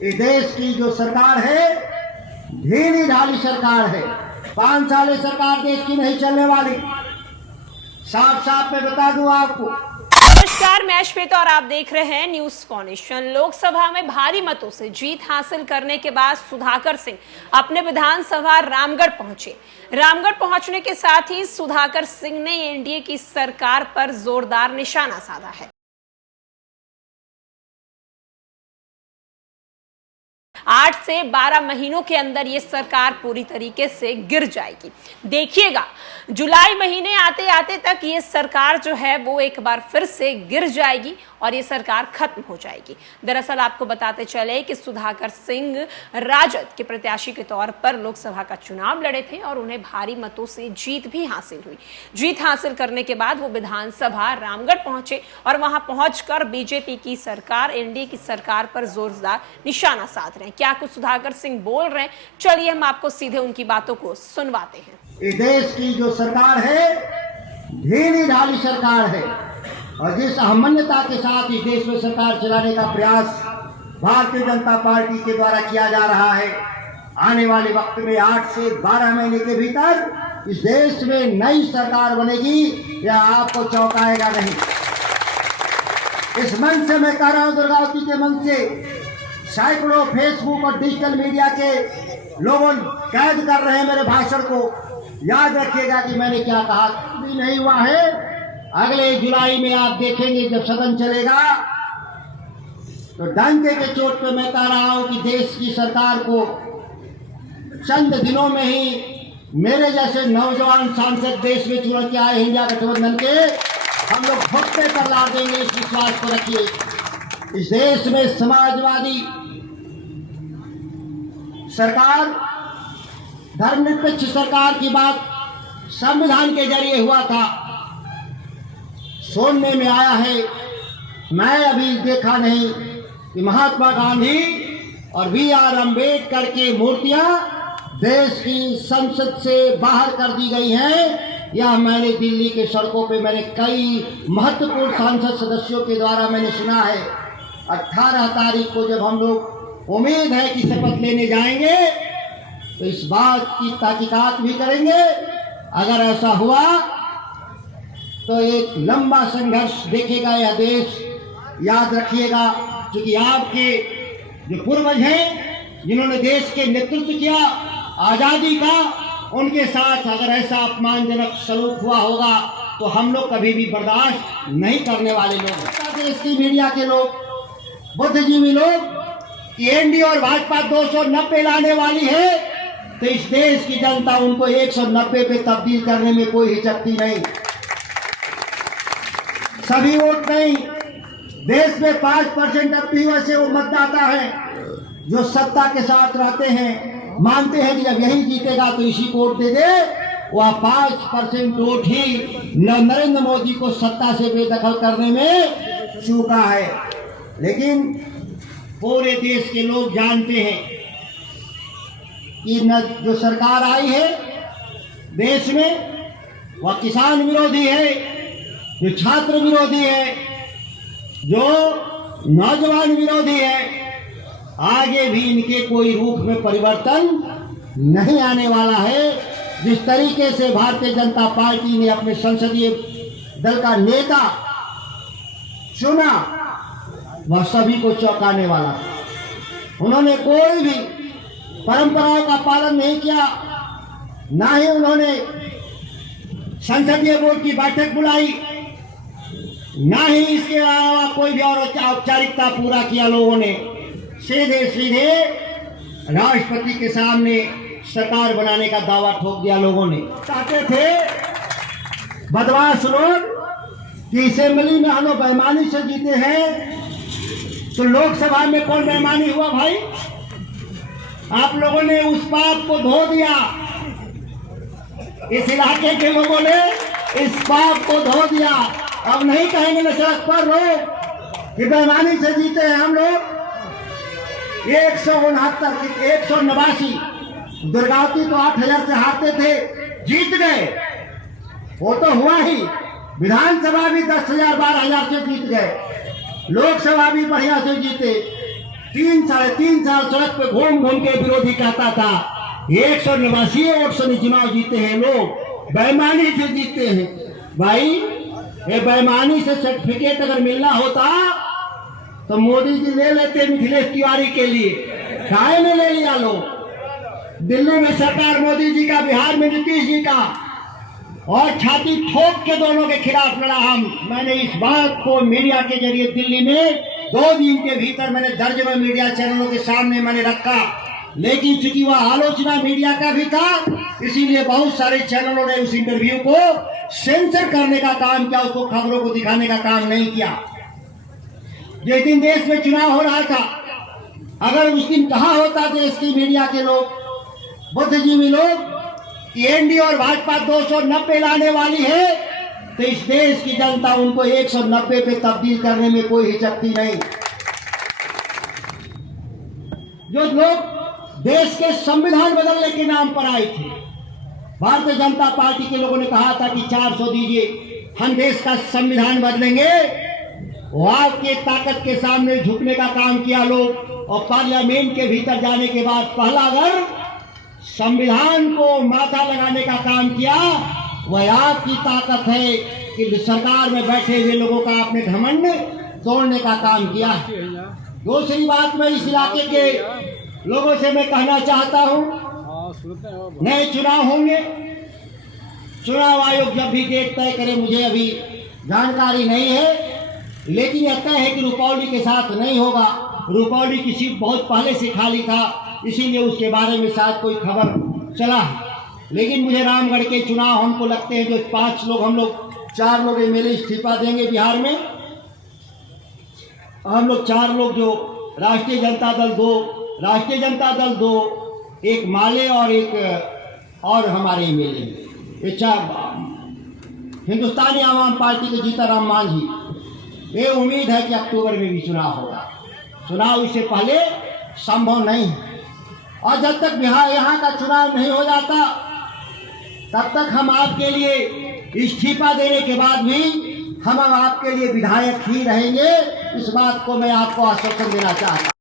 इस देश की जो सरकार है ढीली ढाली सरकार है। 5 साल सरकार देश की नहीं चलने वाली। साफ साफ मैं बता दूं आपको। नमस्कार, मैं श्वेता और आप देख रहे हैं न्यूज फाउंडेशन। लोकसभा में भारी मतों से जीत हासिल करने के बाद सुधाकर सिंह अपने विधानसभा रामगढ़ पहुंचे। रामगढ़ पहुंचने के साथ ही सुधाकर सिंह ने एनडीए की सरकार पर जोरदार निशाना साधा है। 8 से 12 महीनों के अंदर ये सरकार पूरी तरीके से गिर जाएगी। देखिएगा, जुलाई महीने आते आते तक ये सरकार जो है वो एक बार फिर से गिर जाएगी और ये सरकार खत्म हो जाएगी। दरअसल आपको बताते चले कि सुधाकर सिंह राजद के प्रत्याशी के तौर पर लोकसभा का चुनाव लड़े थे और उन्हें भारी मतों से जीत भी हासिल हुई। जीत हासिल करने के बाद वो विधानसभा रामगढ़ पहुंचे और वहां पहुंचकर बीजेपी की सरकार, एनडीए की सरकार पर जोरदार निशाना साध रहे हैं। क्या कुछ सुधाकर सिंह बोल रहे हैं, चलिए हम आपको सीधे उनकी बातों को सुनवाते हैं। इस देश की जो सरकार है ढीली ढाली सरकार है और जिस अहमन्यता के साथ इस देश में सरकार चलाने का प्रयास भारतीय जनता पार्टी के द्वारा किया जा रहा है, आने वाले वक्त में 8 से 12 महीने के भीतर इस देश में नई सरकार बनेगी, यह आपको चौंकाएगा नहीं। इस मंच से मैं कह रहा हूं, दुर्गावती के मंच से सैकड़ों फेसबुक और डिजिटल मीडिया के लोगों कैद कर रहे हैं मेरे भाषण को। याद रखिएगा कि मैंने क्या कहा। भी नहीं हुआ है। अगले जुलाई में आप देखेंगे जब सदन चलेगा तो डंके के चोट पे मैं कह रहा हूं कि देश की सरकार को चंद दिनों में ही मेरे जैसे नौजवान सांसद देश में चुन के आए इंडिया गठबंधन के, हम लोग भुट्टे पर ला देंगे। इस विश्वास को रखिए। इस देश में समाजवादी सरकार, धर्मनिरपेक्ष सरकार की बात संविधान के जरिए हुआ था, सुनने में आया है। मैं अभी देखा नहीं कि महात्मा गांधी और BR अम्बेडकर की मूर्तियां देश की संसद से बाहर कर दी गई हैं। यह मैंने दिल्ली के सड़कों पे मैंने कई महत्वपूर्ण सांसद सदस्यों के द्वारा मैंने सुना है। 18 तारीख को जब हम लोग उम्मीद है कि शपथ लेने जाएंगे तो इस बात की तहकीकात भी करेंगे। अगर ऐसा हुआ तो एक लंबा संघर्ष देखेगा यह देश। याद रखिएगा, क्योंकि आपके जो पूर्वज हैं जिन्होंने देश के नेतृत्व किया आजादी का, उनके साथ अगर ऐसा अपमानजनक सलूक हुआ होगा तो हम लोग कभी भी बर्दाश्त नहीं करने वाले लोग। देश की मीडिया के लोग, बुद्धिजीवी लोग, एनडीए और भाजपा 290 लाने वाली है तो इस देश की जनता उनको 190 पे तब्दील करने में कोई हिचकती नहीं। सभी वोट नहीं, देश में 5% अब भी वैसे वो मतदाता है जो सत्ता के साथ रहते हैं, मानते हैं कि जब यही जीतेगा तो इसी को वोट दे दे। वह 5% वोट ही नरेंद्र मोदी को सत्ता से बेदखल करने में चूका है। लेकिन पूरे देश के लोग जानते हैं कि न जो सरकार आई है देश में वह किसान विरोधी है, जो छात्र विरोधी है, जो नौजवान विरोधी है। आगे भी इनके कोई रूप में परिवर्तन नहीं आने वाला है। जिस तरीके से भारतीय जनता पार्टी ने अपने संसदीय दल का नेता चुना वह सभी को चौंकाने वाला। उन्होंने कोई भी परंपराओं का पालन नहीं किया, ना ही उन्होंने संसदीय बोर्ड की बैठक बुलाई, ना ही इसके अलावा कोई भी और औपचारिकता पूरा किया। लोगों ने सीधे सीधे राष्ट्रपति के सामने सरकार बनाने का दावा ठोक दिया। लोगों ने चाहते थे बदमाश लोग कि असेंबली में हम लोग बेईमानी से जीते हैं तो लोकसभा में कौन बेईमानी हुआ भाई? आप लोगों ने उस पाप को धो दिया। इस इलाके के लोगों ने इस पाप को धो दिया। अब नहीं कहेंगे ना सड़क पर लोग कि बेईमानी से जीते हैं हम लोग। 189 दुर्गावती तो 8000 से हारते थे, जीत गए। वो तो हुआ ही। विधानसभा भी 10,000 12,000 से जीत गए। लोकसभा भी बढ़िया से जीते। साढ़े तीन साल सड़क पे घूम घूम के विरोधी कहता था 189 वोट से चुनाव जीते हैं लोग, बेईमानी से जीते हैं। भाई ये बेईमानी से सर्टिफिकेट अगर मिलना होता तो मोदी जी ले लेते मिथिलेश तिवारी के लिए, काहे में ले लिया लोग। दिल्ली में सरकार मोदी जी का, बिहार में नीतीश जी का, और छाती ठोक के दोनों के खिलाफ लड़ा हम। मैंने इस बात को मीडिया के जरिए दिल्ली में 2 दिन के भीतर मैंने दर्जनों मीडिया चैनलों के सामने मैंने रखा, लेकिन चूंकि वह आलोचना मीडिया का भी था, इसीलिए बहुत सारे चैनलों ने उस इंटरव्यू को सेंसर करने का काम किया, उसको खबरों को दिखाने का काम नहीं किया। जिस दिन देश में चुनाव हो रहा था, अगर उस दिन कहा होता देश की मीडिया के लोग, बुद्धिजीवी लोग, एनडीए और भाजपा 290 लाने वाली है, तो इस देश की जनता उनको 190 पे तब्दील करने में कोई हिचकती नहीं। जो लोग देश के संविधान बदलने के नाम पर आए थे, भारतीय जनता पार्टी के लोगों ने कहा था कि 400 दीजिए, हम देश का संविधान बदलेंगे। वाव के ताकत के सामने झुकने का काम किया लोग, और पार्लियामेंट के भीतर जाने के बाद पहला अगर संविधान को माथा लगाने का काम किया, वह आपकी ताकत है कि सरकार में बैठे हुए लोगों का आपने घमंड तोड़ने का काम किया है। दूसरी बात, मैं इस इलाके के लोगों से मैं कहना चाहता हूं, नए चुनाव होंगे, चुनाव आयोग जब भी डेट तय करे मुझे अभी जानकारी नहीं है, लेकिन यह तय है कि रुपौली के साथ नहीं होगा। रुपौली की सीट बहुत पहले से खाली था, इसीलिए उसके बारे में शायद कोई खबर चला है। लेकिन मुझे रामगढ़ के चुनाव हमको लगते हैं जो 5 लोग, हम लोग 4 लोग एमएलए इस्तीफा देंगे बिहार में, हम लोग 4 लोग जो राष्ट्रीय जनता दल 2, एक माले और एक और हमारे एमएलए, ये 4 हिंदुस्तानी आवाम पार्टी के जीताराम मांझी। ये उम्मीद है कि अक्टूबर में भी चुनाव होगा। चुनाव इससे पहले संभव नहीं है, और जब तक बिहार यहाँ का चुनाव नहीं हो जाता, तब तक हम आपके लिए इस्तीफा देने के बाद भी हम आपके लिए विधायक ही रहेंगे। इस बात को मैं आपको आश्वासन देना चाहता हूँ।